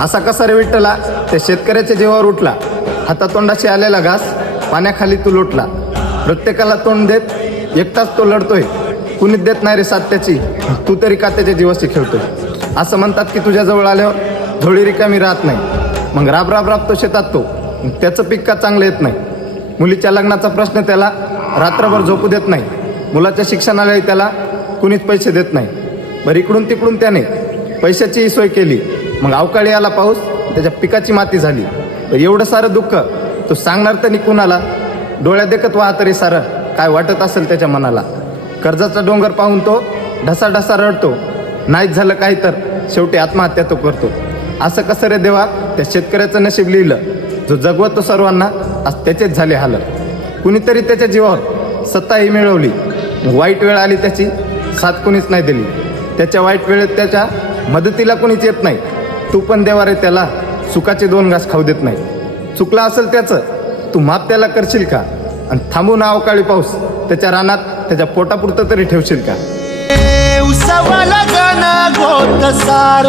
असा कसा रे विठ्ठला त्या शेतकऱ्याच्या जीवावर उठला, हातातोंडाशी आलेला घास पाण्याखाली तू लोटला. प्रत्येकाला तोंड देत एकटाच तो लढतोय, कुणीच देत नाही रे साथ त्याची, तू तरी का त्याच्या जीवाशी खेळतोय. असं म्हणतात की तुझ्याजवळ आल्यावर झोळी रिकामी राहत नाही, मग राब राब राबतो शेतात तो, त्याचं पीक का चांगलं येत नाही. मुलीच्या लग्नाचा प्रश्न त्याला रात्रभर झोपू देत नाही, मुलाच्या शिक्षणालाही त्याला कुणीच पैसे देत नाही. बरं इकडून तिकडून त्याने पैशाचीही सोय केली, मग अवकाळी आला पाऊस, त्याच्या पिकाची माती झाली. एवढं सारं दुःख तो सांगणार तरी कुणाला, डोळ्यात देखत वाहा तरी सारं काय वाटत असेल त्याच्या मनाला. कर्जाचा डोंगर पाहून तो ढसा ढसा रडतो, नाहीच झालं काही तर शेवटी आत्महत्या तो करतो. असं कसं रे देवा त्या शेतकऱ्याचं नशीब लिहिलं, जो जगवतो सर्वांना आज त्याचेच झाले हाल. कुणीतरी त्याच्या जीवावर सत्ताही मिळवली, वाईट वेळ आली त्याची साथ कुणीच नाही दिली. त्याच्या वाईट वेळेत त्याच्या मदतीला कुणीच येत नाही, तू पण देवा रे त्याला सुखाचे 2 घास खाऊ देत नाही. चुकलं असेल त्याचं तू माफ त्याला करशील का, आणि थांबून अवकाळी पाऊस त्याच्या रानात त्याच्या पोटापुरतं तरी ठेवशील का. उसावाला गाणं गोत सार